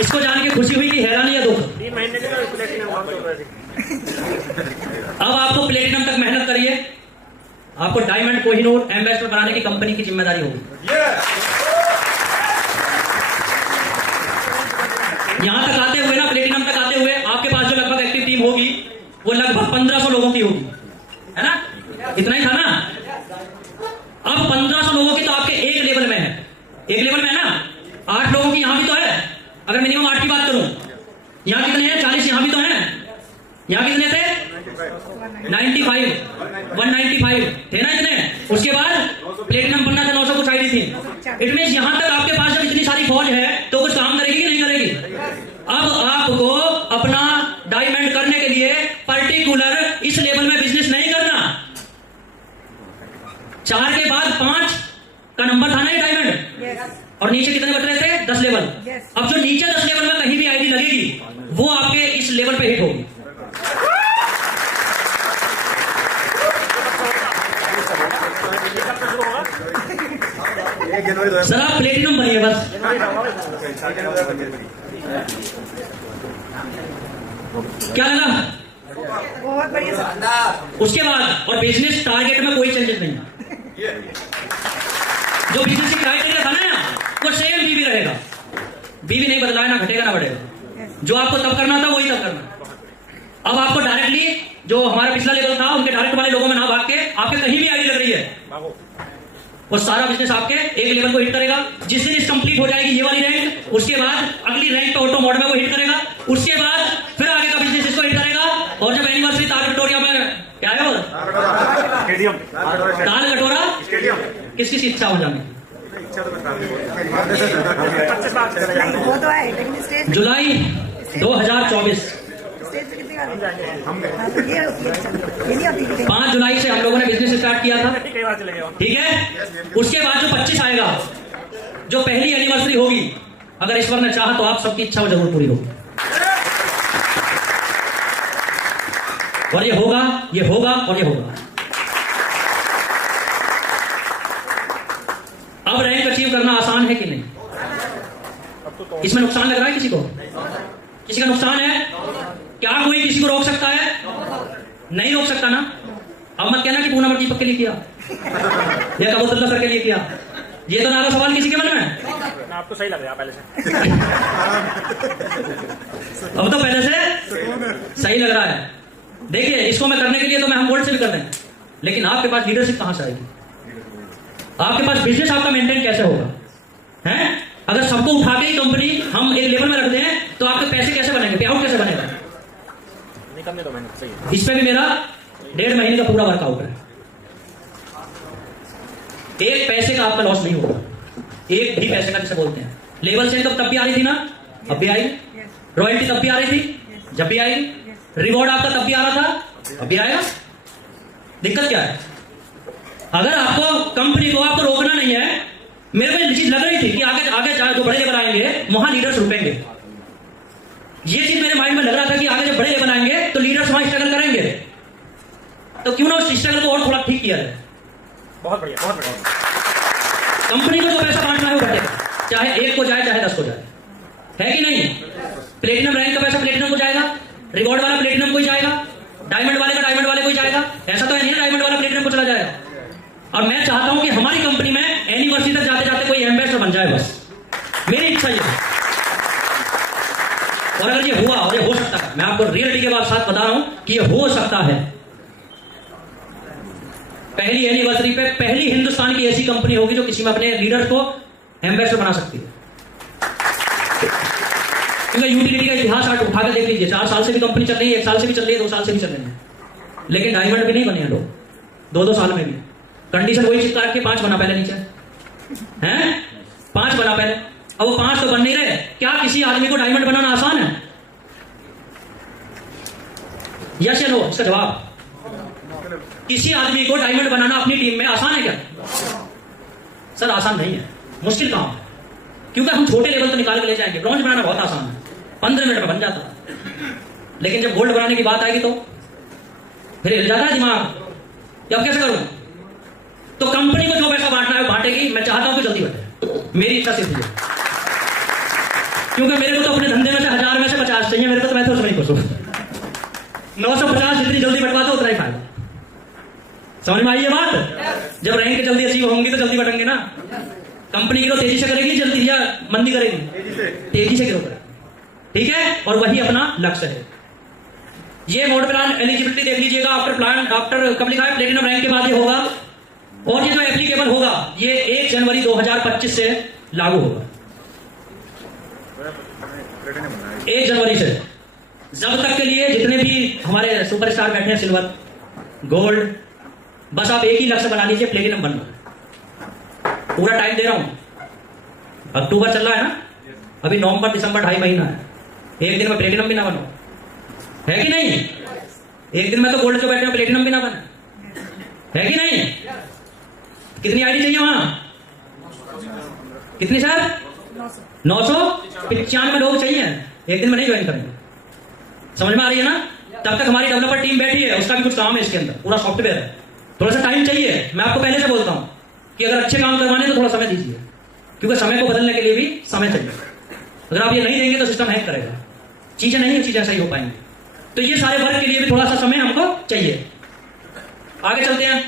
इसको जान के खुशी हुई कि हैरानी या दुख? 3 महीने के लिए प्लेटिनम काम चल रहा है। अब आपको प्लेटिनम तक मेहनत करिए, आपको डायमंड कोहिनूर एम्बेसडर बनाने की कंपनी की जिम्मेदारी होगी। यहां तक आते हुए ना, प्लेटिनम तक आते हुए आपके पास जो लगभग एक्टिव टीम होगी वो लगभग 1500 लोगों की होगी, है ना? इतना ही था ना? अब 1500 लोगों की तो आपके एक लेवल में है, एक लेवल में है ना? 8 लोगों की यहां भी तो है, अगर मिनिमम 8 की बात करूं। यहां कितने हैं? 40 यहां भी तो हैं। यहां कितने थे? 95, 195 थे ना इतने। उसके बाद प्लेटिनम बनना था 900 कुछ आईडी थी। इट मींस यहां तक आपके पास जब इतनी सारी फौज है तो कुछ काम करेगी कि नहीं करेगी? अब आपको अपना डायमंड करने के लिए पर्टिकुलर इस लेवल में बिजनेस नहीं करना। 4 के बाद 5 का नंबर था ना ये डायमंड, और नीचे कितने बच रहे थे? 10 लेवल। अब जो नीचे 10 लेवल में कहीं भी आईडी लगेगी वो आपके इस लेवल पे हिट होगी। सर आप प्लेटिनम बनिए बस। क्या लगा? बहुत बढ़िया। उसके बाद और बिजनेस टारगेट में कोई चेंजेस नहीं। जो बिजनेस की क्राइटेरिया था ना वो सेम बीवी रहेगा, बीवी नहीं बदला है, ना घटेगा ना बढ़ेगा। जो आपको तब करना था वही तब करना। अब आपको डायरेक्टली जो हमारा पिछला लेवल था उनके डायरेक्ट वाले लोगों में ना भाग के आपके कहीं भी आईडी लग रही है वो सारा बिजनेस आपके एक लेवल को हिट करेगा। जिस दिन इस कंप्लीट हो जाएगी ये वाली रैंक, उसके बाद अगली रैंक पे ऑटो मोड में वो हिट करेगा, उसके बाद फिर आगे का बिजनेस इसको हिट करेगा। और जब एनिवर्सरी ताल कटोरिया में क्या है वो ताल कटोरा किस किस इच्छा हो जाने? वो तो है, लेकिन स्टेज जुलाई 2024 5 जुलाई से हम लोगों ने बिजनेस स्टार्ट किया था, ठीक है? उसके बाद जो 25 आएगा, जो पहली एनिवर्सरी होगी, अगर ईश्वर ने चाहा तो आप सबकी इच्छा जरूर पूरी होगी। और ये होगा, ये होगा और ये होगा। अब रैंक अचीव करना आसान है कि नहीं? इसमें नुकसान लग रहा है किसी को? किसी का नुकसान है? क्या कोई किसी को रोक सकता है? नहीं रोक सकता ना। अब मत कहना कि पूनम और दीपक के लिए किया या कबूतरला सर के लिए किया। ये तो नारा सवाल किसी के मन में? आपको सही लग रहा है पहले से। अब तो पहले से सही लग रहा है। देखिए इसको मैं करने के लिए तो मैं हम बोर्ड से भी कर दें, लेकिन आपके पास लीडरशिप कहां से आएगी? आपके पास बिजनेस आपका मेंटेन कैसे होगा? हैं? अगर सबको उठा के ही कंपनी हम एक लेवल में रखते हैं तो आपके पैसे कैसे बनेंगे? पे आउट कैसे बनेगा? करने दो, मैंने सही है। इस पे भी मेरा 1.5 महीने का पूरा वर्कआउट है। एक पैसे का आपका लॉस नहीं होगा, एक भी पैसे का जिसे बोलते हैं। लेवल से तब भी आ रही थी ना, अब भी आई। रॉयल्टी तब भी आ रही थी, जब भी आई। रिवॉर्ड आपका तब भी आ रहा था, अब भी आएगा। दिक्कत क्या है? अगर आपको कंपनी को आपको रोकना नहीं है, मेरे को चीज लग रही थी कि आगे आगे जो बड़े लेवल आएंगे वहां लीडर्स रुकेंगे। ये चीज मेरे माइंड में लग रहा था कि आगे जब बड़े लेवल आएंगे तो लीडर्स वहां स्ट्रगल करेंगे, तो क्यों ना उस स्ट्रगल को और थोड़ा ठीक किया जाए। बहुत बढ़िया, बहुत बढ़िया। कंपनी को जो पैसा बांटना है वो बटेगा, चाहे 1 को जाए चाहे 10 को जाए, है कि नहीं? प्लेटिनम रैंक का पैसा प्लेटिनम को जाएगा, रिवॉर्ड वाला प्लेटिनम को ही जाएगा, डायमंड वाले का डायमंड वाले को ही जाएगा। ऐसा तो है नहीं डायमंड वाला प्लेटिनम को चला जाएगा। और मैं चाहता हूं कि हमारी कंपनी में एनिवर्सरी तक जाते जाते कोई एम्बेसडर बन जाए, बस मेरी इच्छा ये है। और अगर ये हुआ, और ये हो सकता है, मैं आपको रियलिटी के साथ बता रहा हूं कि ये हो सकता है। पहली एनिवर्सरी पे पहली हिंदुस्तान की ऐसी कंपनी होगी जो किसी में अपने लीडर को एम्बेसडर बना सकती है। क्योंकि यूटिलिटी का इतिहास आप उठा कर देख लीजिए, 4 साल से भी कंपनी चल रही है, 1 साल से भी चल रही है, 2 साल से भी चल रही है, लेकिन डायमंड भी नहीं बने हैं लोग 2-2 साल में भी। कंडीशन वही चिपका के 5 बना पहले नीचे, हैं? 5 बना पहले। अब वो 5 तो बन नहीं रहे। क्या किसी आदमी को डायमंड बनाना आसान है? यस या नो? इसका जवाब। किसी आदमी को डायमंड बनाना अपनी टीम में आसान है क्या? सर आसान नहीं है, मुश्किल काम है। क्योंकि हम छोटे लेवल तो निकाल के ले जाएंगे। ब्रॉन्ज बनाना बहुत आसान है, 15 मिनट में बन जाता है, लेकिन जब गोल्ड बनाने की बात आएगी तो फिर हिल जाता है दिमाग कि अब कैसे करूं? तो कंपनी को जो पैसा बांटना है बांटेगी। मैं चाहता हूं कि जल्दी बटे, मेरी इच्छा सिर्फ है। क्योंकि मेरे को तो अपने धंधे में से 1000 में से 50 चाहिए मेरे को, तो मैं तो उसमें ही खुश हूं। 950 जितनी जल्दी बंटवा दो उतना ही फायदा। समझ में आई ये बात? जब रैंक जल्दी अचीव होंगी तो जल्दी बढ़ेंगे ना। कंपनी ग्रो तेजी से करेगी जल्दी या मंदी करेगी? तेजी से ग्रो करेगी, ठीक है। और वही अपना लक्ष्य है। ये मोड प्लान एलिजिबिलिटी देख लीजिएगा। आफ्टर प्लान, आफ्टर कब लिखा है? प्लेटिनम रैंक के बाद ये होगा। और ये जो एप्लीकेबल होगा ये 1 जनवरी 2025 से लागू होगा। 1 जनवरी से जब तक के लिए जितने भी हमारे सुपरस्टार बैठे हैं, सिल्वर, गोल्ड, बस आप एक ही लक्ष्य बना लीजिए, प्लेटिनम बनना। पूरा टाइम दे रहा हूं। अक्टूबर चल रहा है ना, अभी नवंबर दिसंबर 2.5 महीना है। एक दिन में प्लेटिनम भी ना बनो, है कि नहीं? एक दिन में तो गोल्ड जो बैठे हैं प्लेटिनम भी ना बने, है कि नहीं? कितनी आईडी चाहिए वहां? कितनी सर? 995 लोग चाहिए। एक दिन में नहीं ज्वाइन करेंगे। समझ में आ रही है ना? तब तक हमारी डेवलपर टीम बैठी है, उसका भी कुछ काम है इसके अंदर, पूरा सॉफ्टवेयर है। थोड़ा सा टाइम चाहिए। मैं आपको पहले से बोलता हूं कि अगर अच्छे काम करवाने तो थोड़ा समय दीजिए, क्योंकि समय को बदलने के लिए भी समय चाहिए। अगर आप ये नहीं देंगे तो सिस्टम हैक करेगा, चीजें नहीं चीजें सही हो पाएंगी। तो ये सारे वर्क के लिए भी थोड़ा सा समय हमको चाहिए। आगे चलते हैं।